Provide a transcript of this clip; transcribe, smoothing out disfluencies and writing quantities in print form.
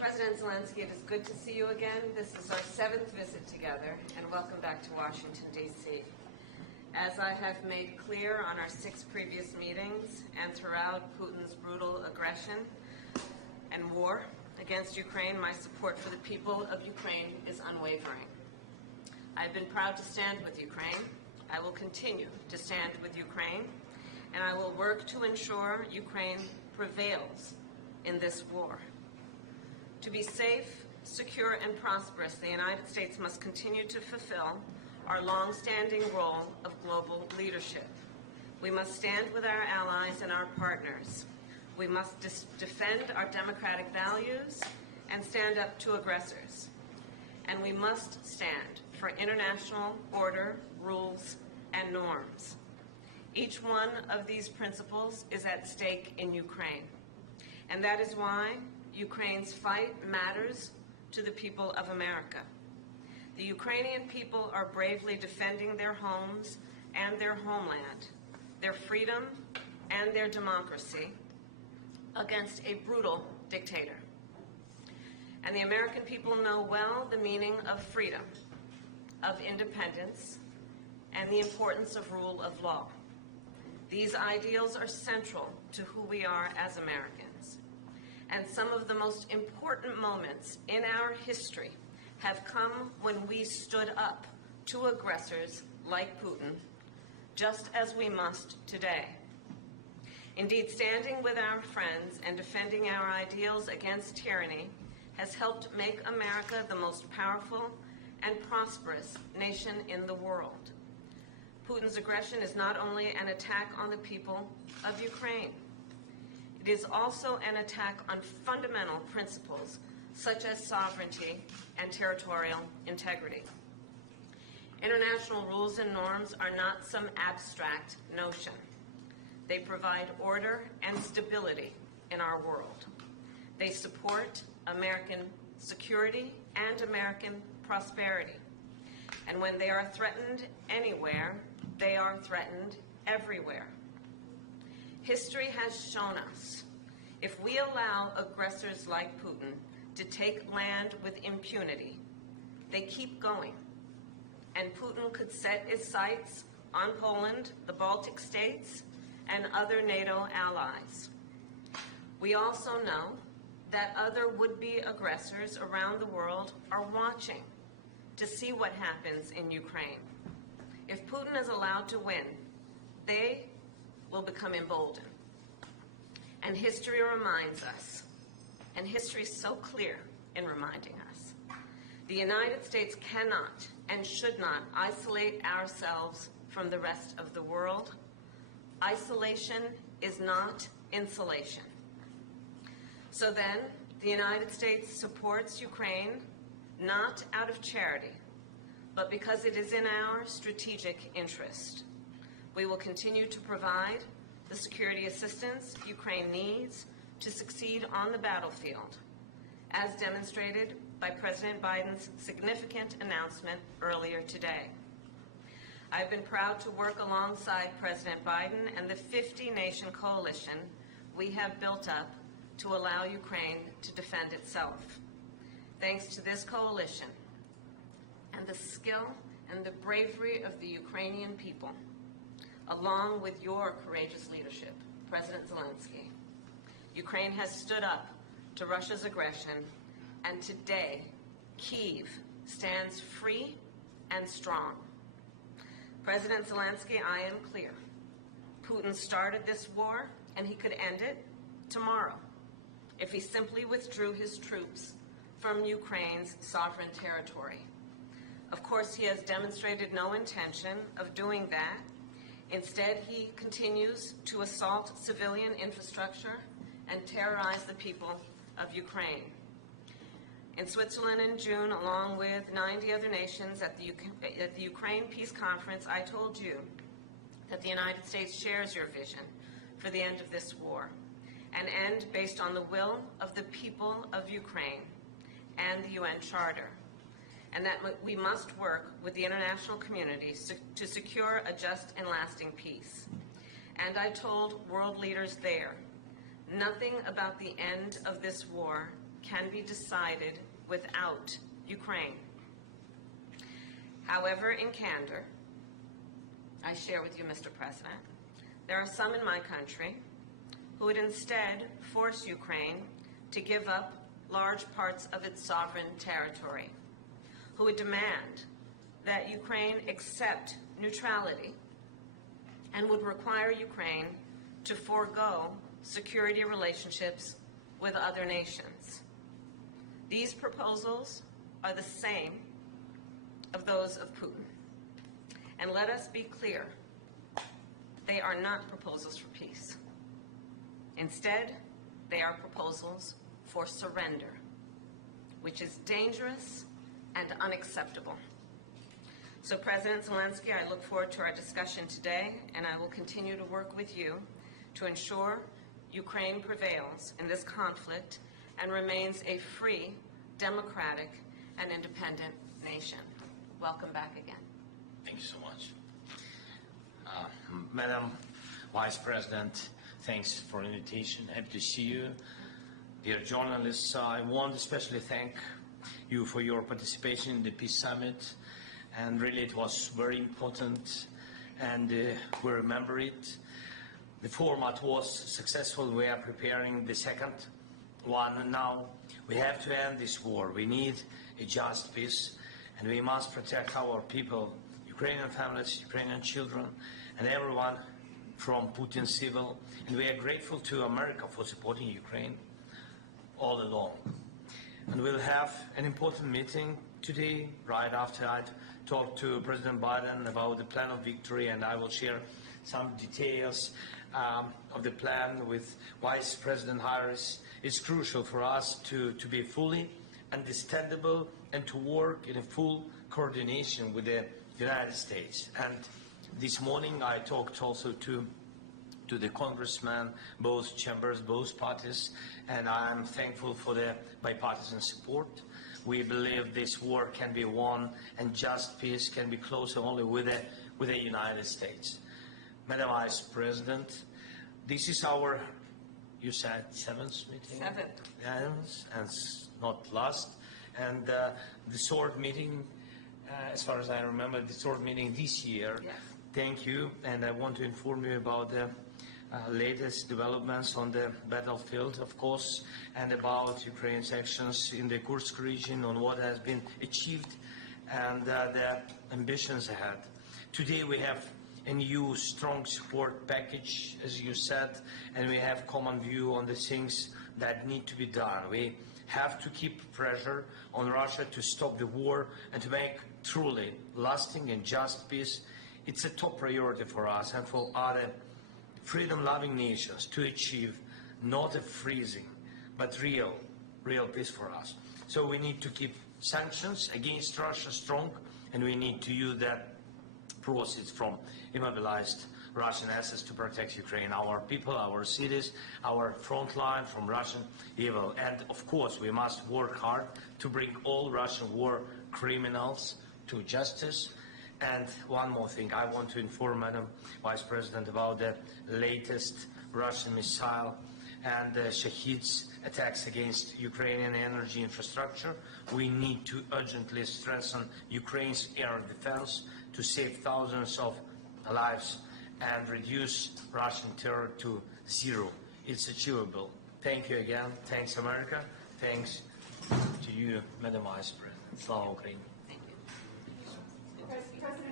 President Zelensky, it is good to see you again. This is our 7th visit together, and welcome back to Washington, D.C. As I have made clear on our 6 previous meetings and throughout Putin's brutal aggression and war against Ukraine, my support for the people of Ukraine is unwavering. I've been proud to stand with Ukraine. I will continue to stand with Ukraine, and I will work to ensure Ukraine prevails in this war. To be safe, secure, and prosperous, the United States must continue to fulfill our long-standing role of global leadership. We must stand with our allies and our partners. We must defend our democratic values and stand up to aggressors. And we must stand for international order, rules, and norms. Each one of these principles is at stake in Ukraine. And that is why Ukraine's fight matters to the people of America. The Ukrainian people are bravely defending their homes and their homeland, their freedom and their democracy against a brutal dictator. And the American people know well the meaning of freedom, of independence, and the importance of rule of law. These ideals are central to who we are as Americans. And some of the most important moments in our history have come when we stood up to aggressors like Putin, just as we must today. Indeed, standing with our friends and defending our ideals against tyranny has helped make America the most powerful and prosperous nation in the world. Putin's aggression is not only an attack on the people of Ukraine. It is also an attack on fundamental principles such as sovereignty and territorial integrity. International rules and norms are not some abstract notion. They provide order and stability in our world. They support American security and American prosperity. And when they are threatened anywhere, they are threatened everywhere. History has shown us, if we allow aggressors like Putin to take land with impunity, they keep going. And Putin could set his sights on Poland, the Baltic states, and other NATO allies. We also know that other would-be aggressors around the world are watching to see what happens in Ukraine. If Putin is allowed to win, they will become emboldened. And history reminds us, and history is so clear in reminding us, the United States cannot and should not isolate ourselves from the rest of the world. Isolation is not insulation. So then, the United States supports Ukraine not out of charity, but because it is in our strategic interest. We will continue to provide the security assistance Ukraine needs to succeed on the battlefield, as demonstrated by President Biden's significant announcement earlier today. I've been proud to work alongside President Biden and the 50-nation coalition we have built up to allow Ukraine to defend itself. Thanks to this coalition and the skill and the bravery of the Ukrainian people, along with your courageous leadership, President Zelensky, Ukraine has stood up to Russia's aggression, and today, Kyiv stands free and strong. President Zelensky, I am clear. Putin started this war, and he could end it tomorrow if he simply withdrew his troops from Ukraine's sovereign territory. Of course, he has demonstrated no intention of doing that. Instead, he continues to assault civilian infrastructure and terrorize the people of Ukraine. In Switzerland in June, along with 90 other nations at the Ukraine Peace Conference, I told you that the United States shares your vision for the end of this war, an end based on the will of the people of Ukraine and the UN Charter, and that we must work with the international community to secure a just and lasting peace. And I told world leaders there, nothing about the end of this war can be decided without Ukraine. However, in candor, I share with you, Mr. President, there are some in my country who would instead force Ukraine to give up large parts of its sovereign territory, who would demand that Ukraine accept neutrality and would require Ukraine to forego security relationships with other nations. These proposals are the same of those of Putin. And let us be clear, they are not proposals for peace. Instead, they are proposals for surrender, which is dangerous and unacceptable. So, President Zelensky, I look forward to our discussion today, and I will continue to work with you to ensure Ukraine prevails in this conflict and remains a free, democratic, and independent nation. Welcome back again. Thank you so much. Madam Vice President, thanks for the invitation. Happy to see you. Dear journalists, I want to especially thank you for your participation in the Peace Summit. And really it was very important, and we remember it. The format was successful. We are preparing the second one, and now we have to end this war. We need a just peace, and we must protect our people, Ukrainian families, Ukrainian children, and everyone from Putin's civil. And we are grateful to America for supporting Ukraine all along. And we'll have an important meeting today, right after I talk to President Biden about the plan of victory, and I will share some details of the plan with Vice President Harris. It's crucial for us to be fully understandable and to work in a full coordination with the United States. And this morning I talked also to the congressmen, both chambers, both parties, and I'm thankful for the bipartisan support. We believe this war can be won and just peace can be closer only with the United States. Madam Vice President, this is our, you said, seventh meeting? Seventh. Yes, and not last. And the third meeting, as far as I remember, the third meeting this year. Yes. Thank you, and I want to inform you about the latest developments on the battlefield, of course, and about Ukraine's actions in the Kursk region, on what has been achieved and the ambitions ahead. Today we have a new strong support package, as you said, and we have common view on the things that need to be done. We have to keep pressure on Russia to stop the war and to make truly lasting and just peace. It's a top priority for us and for other freedom-loving nations to achieve not a freezing, but real peace for us. So we need to keep sanctions against Russia strong, and we need to use that proceeds from immobilized Russian assets to protect Ukraine, our people, our cities, our front line from Russian evil. And of course, we must work hard to bring all Russian war criminals to justice. And one more thing, I want to inform Madam Vice President about the latest Russian missile and Shahid's attacks against Ukrainian energy infrastructure. We need to urgently strengthen Ukraine's air defense to save thousands of lives and reduce Russian terror to zero. It's achievable. Thank you again. Thanks, America. Thanks to you, Madam Vice President. Slava Ukraine. Thank you. President